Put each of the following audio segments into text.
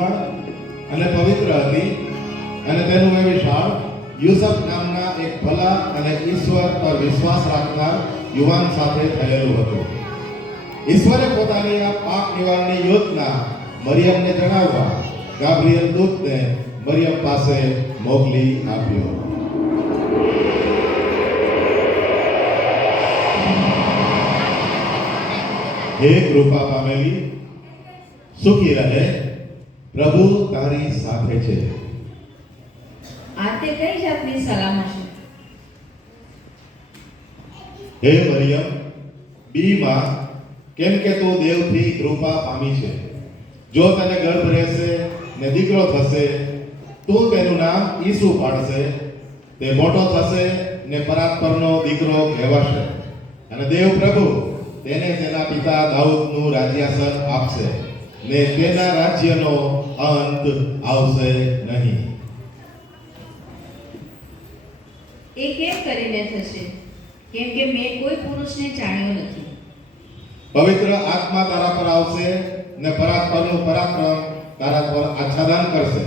નિર્મળ અને પવિત્ર હતી અને તેનું એ વિશાળ યુસુફ નામના એક ભલા અને ઈશ્વર પર વિશ્વાસ રાખનાર યુવાન સાથે થયેલું હતું. ઈશ્વરે પોતાની આ પાપ નિવારણની યોજના મરિયમને જણાવવા ગાબ્રિએલ દૂતને મરિયમ પાસે મોકલી આપ્યો. હે કૃપા પામેલી, સુખી રહે, પ્રભુ તારી સાથે છે. આ તે કઈ જાતની સલામ હશે? હે મરિયમ, બીમાં, કેમ કે તું દેવથી કૃપા પામી છે. જો તને ગર્ભ રહેશે ને દીકરો થશે, તું તેનું નામ ઈસુ પાડશે. તે મોટો થશે ને પરાત્પરનો દીકરો કહેવાશે અને દેવ પ્રભુ તેને તેના પિતા દાઉદનું રાજ્યાસન આપશે ને તેના રાજ્યનો અંત આવશે નહીં. એ કેમ કરીને થશે? કેમ કે મેં કોઈ પુરુષને જાણ્યો નથી. પવિત્ર આત્મા તારા પર આવશે ને પરાત્પરનું પરાક્રમ તારા પર આચ્છાદન કરશે.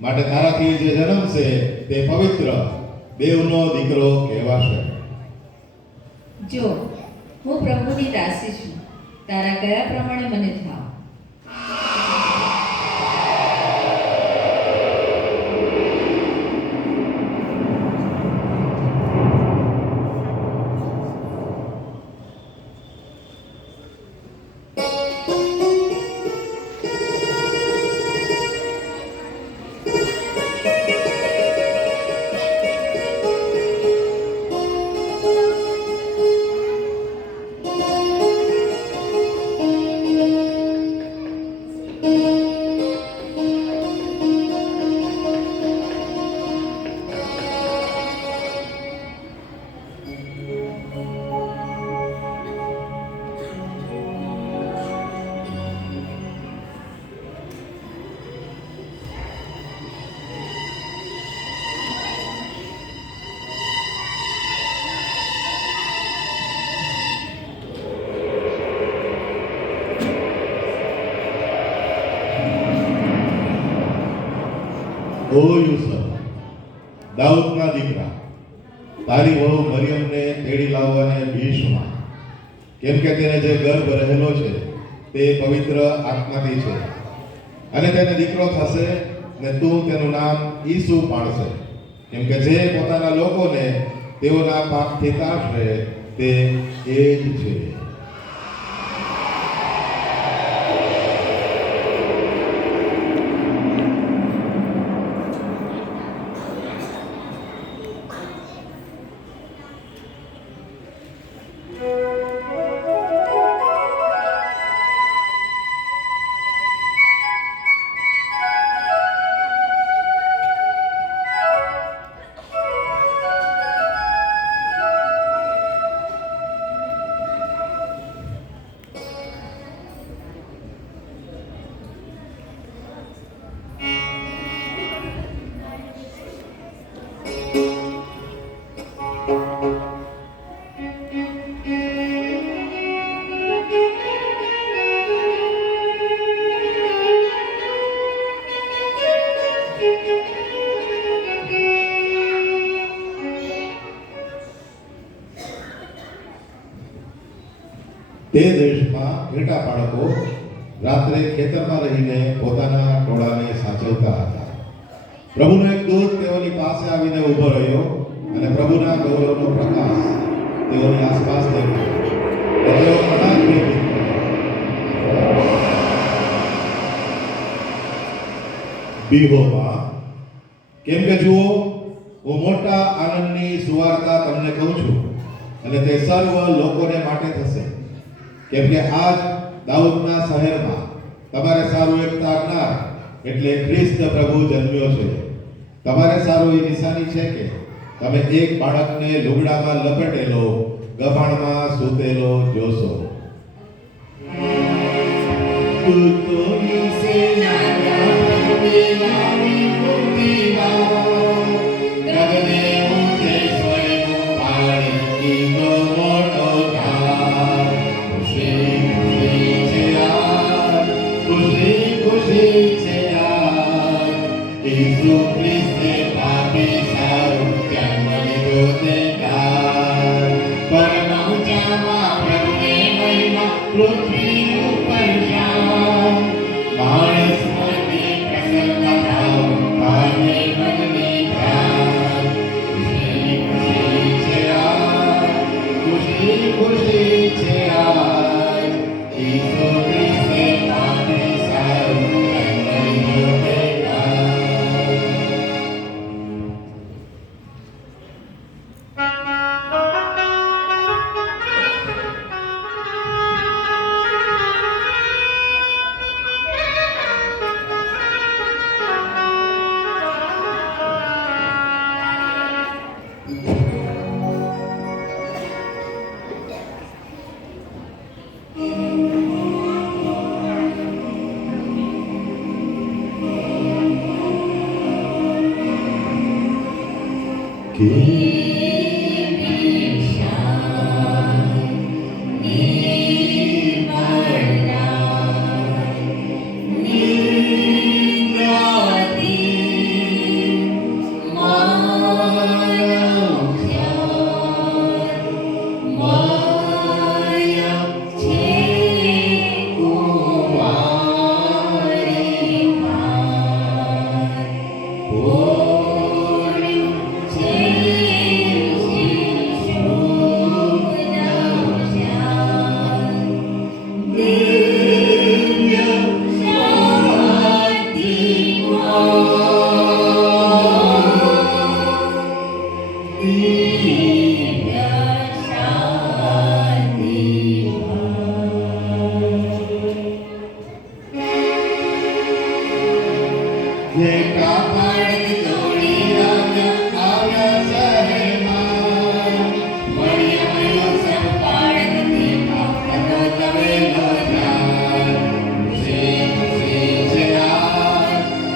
માટે તારાથી જે જન્મશે તે પવિત્ર દેવનો દીકરો કહેવાશે. જો હું પ્રભુની દાસી છું, તારા કયા પ્રમાણે મને થાવ. ઓ યુસુફ, દાઉદના દીકરા, તારી વહુ મરિયમને તેડી લાવવાને ભીષમાં, કેમ કે તેને જે ગર્ભ રહેલો છે તે પવિત્ર આત્માથી છે અને તેને દીકરો થશે ને તું તેનું નામ ઈસુ પાડશે, કેમ કે જે પોતાના લોકોને તેઓના પાપથી તારશે તે એ જ છે. તે દેશમાં ઘેટા બાળકો રાત્રે ખેતરમાં રહીને પોતાના ટોળાને સાચવતા હતા. પ્રભુનો એક દૂત તેઓની પાસે આવીને ઊભો રહ્યો અને પ્રભુના ગૌરવનો પ્રકાશ તેઓની આસપાસ દેખાયો. તેઓ અનાજ ભેગી બીહોમાં, કેમ કે જુઓ, હું મોટા આનંદની સુવાર્તા તમને કહું છું અને તે સર્વ લોકોને માટે થશે. કેમ કે આજ દાઉદના શહેરમાં તમારે સારું એક તારનાર એટલે ખ્રિસ્ત પ્રભુ જન્મ્યો છે. તમારે સારું એ નિશાની છે કે તમે એક બાળકને લુગડામાં લપેટેલો ગભાણમાં સૂતેલો જોશો. ખુશી ખુશી છે ઈસુ ખ્રિસ્તે પાપી સારું જન્મ લીધો તે કાળ. પરમ ઊંચામાં પ્રભુને મહિમા, પૃથ્વી ઉપર શાંત. માણસ મનને પ્રસન્ન થાવ, ભાને મનને ધ્યાન. ખુશી ખુશી છે આજ, ખુશી ખુશી છે આજ. ઈસુ ખ્રિસ્તે પાપી સારું જન્મ લીધો તે કાળ. જે કાપડની દોરી આવ્યા શહેરમાં, મરિયમ યુસુફ પાળકથી કાપડનો તવેલો જાળ. ખુશી ખુશી છે આજ,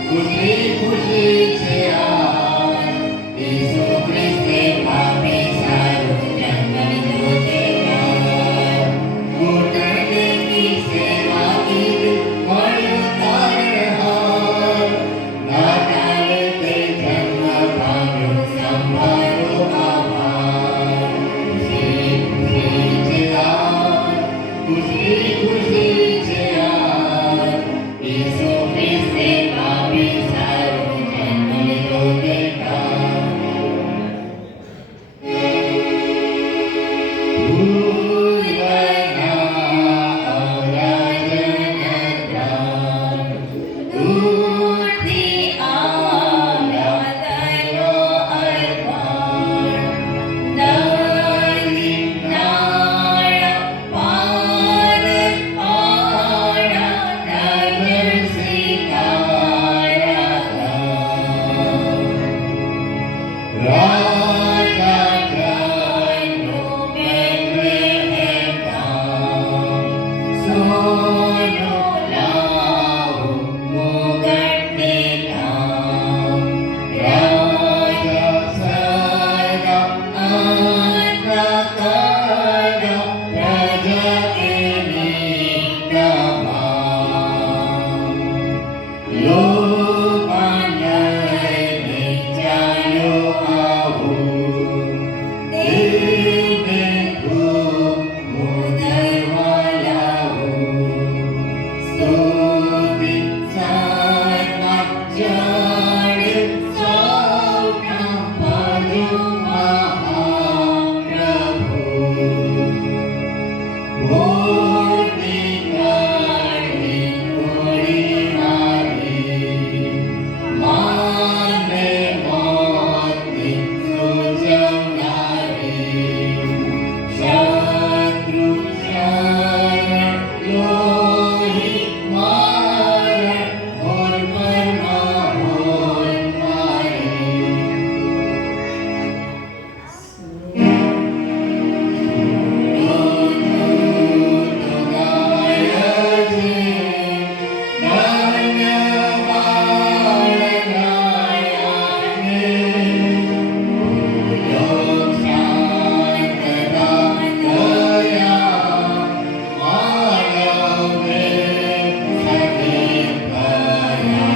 ખુશી ખુશી છે આજ. ઈસુ ખ્રિસ્તે પાપી સારું જન્મ લીધો તે કાળ. ઘૂંટણની સેવા કીધી, મળ્યો તારણહાર. નાતાલે તે જન્મ પામ્યો, સંભાળો આભાર. ખુશી ખુશી છે આજ, ખુશી ખુશી છે આજ. ઈસુ ખ્રિસ્તે પાપી સારું જન્મ લીધો તે કાળ. ભૂલના અરાજનતા, દૂરથી આવ્યા તયો અર્પણ. નારી નાળ પાર પાડા, નગર સિતારા રાજા જયનો બેઠેતા. સોનો લાવો મુગટને નામ. રાજા સદા આનંદ કરતા, પ્રજા તેની તમામ. લોભાન લઈને ચાલ્યો આવો, દેવને ધૂપ મોદરવા લાવો. સ્તુતિ સન્માન જય